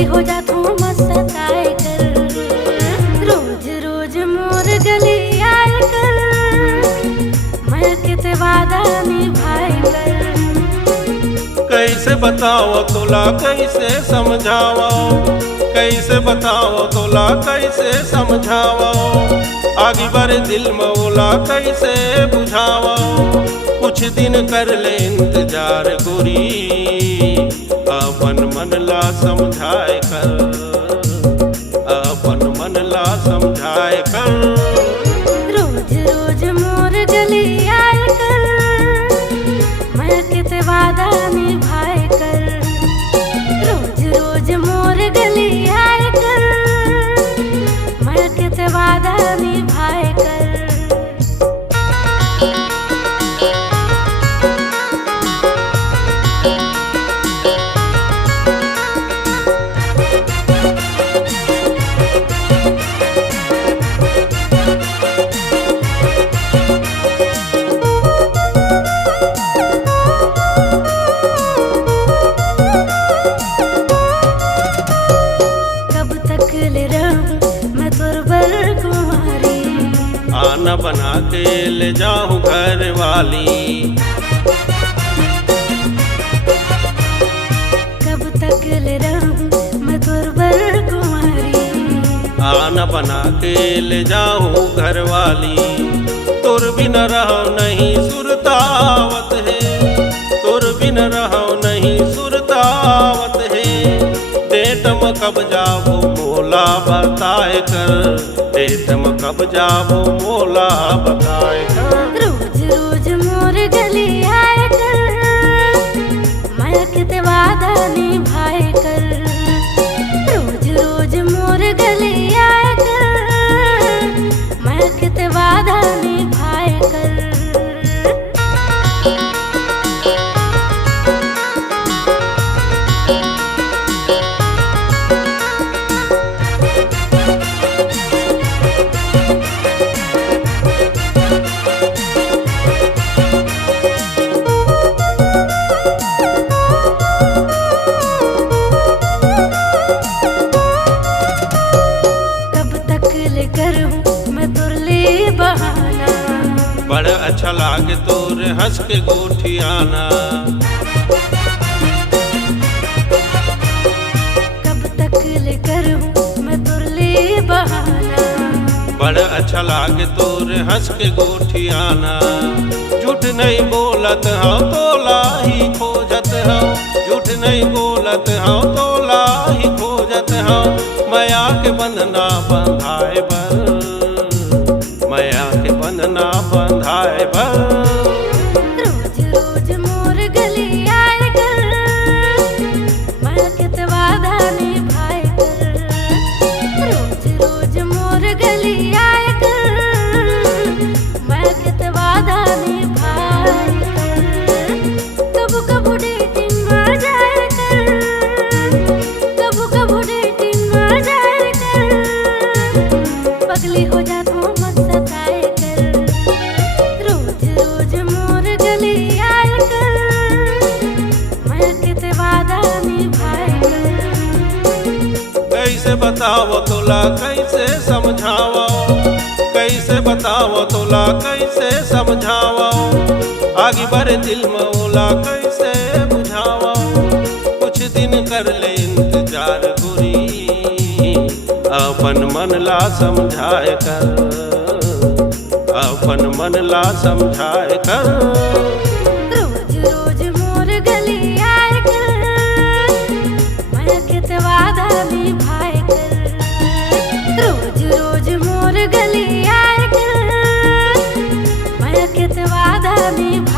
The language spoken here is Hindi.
पगली हो जा तू मत सताए कर, रोज रोज मोर गली आए कर, मैं किते वादा निभाए कर। कैसे बताओ तोला कैसे समझाओ, कैसे बताओ तोला कैसे समझाओ, आगे बार दिल मौला कैसे बुझाओ। कुछ दिन कर ले इंतजार गोरी, अपन मन ला समझाए कर, अपन मन ला समझाए कर। रोज रोज मोर गली आए कर, मैं किते वादा निभाए कर, रोज रोज मोर गली आए कर, मैं किते वादा निभाए कर। आना बना के ले जाऊं घर वाली, कब तक ले रहूं मैं तुरबर कुंवारी। आना बना के ले जाऊं घर वाली, तुर बिन रहो नहीं सुरतावत है, तुर बिन रहो नहीं सुरतावत है। डेटम कब जाबो मोला बताए कर, डेटम कब जाबो मोला बताए कर। रोज रोज मोर गली आए कर, मैं किते वादा निभाए कर, रोज रोज मोर गली आए कर, मैं किते वादा निभाए कर। बड़ा अच्छा लागे तोरे हंस के गोठियाना, कब तक ले करूं मैं तुरले बहाना। बड़ा अच्छा लागे तोरे हंस के गोठियाना, झूठ नहीं बोलत हो तोला ही खोजत हो, झूठ नहीं बोलत हो तोला ही खोजत हो। माया के बंधना बंधाए बर, माया के बंधना बंधाए बर। रोज रोज मोर गली आए कर, मैं किते वादा निभाए कर, रोज रोज मोर गली आए कर, मैं किते वादा निभाए कर। कबू कबू डेटिंग आ जाए कर, कबू कबू डेटिंग आ जाए कर, पगली हो जा तू मत सताए कर, रोज रोज मोर गली आए कर, मैं किते वादा निभाए कर। कैसे बताओ तोला कैसे समझाओ, कैसे बताओ तोला कैसे समझाओ, आगे बढ़े दिल मौला कैसे बुझाओ। कुछ दिन कर ले इंतजार गोरी, अपन मन ला समझाए कर, अपन मन ला समझाए कर। रोज रोज मोर गली आए कर, मैं किते वादा निभाए कर, रोज रोज मोर गली आए कर, मैं किते वादा निभाए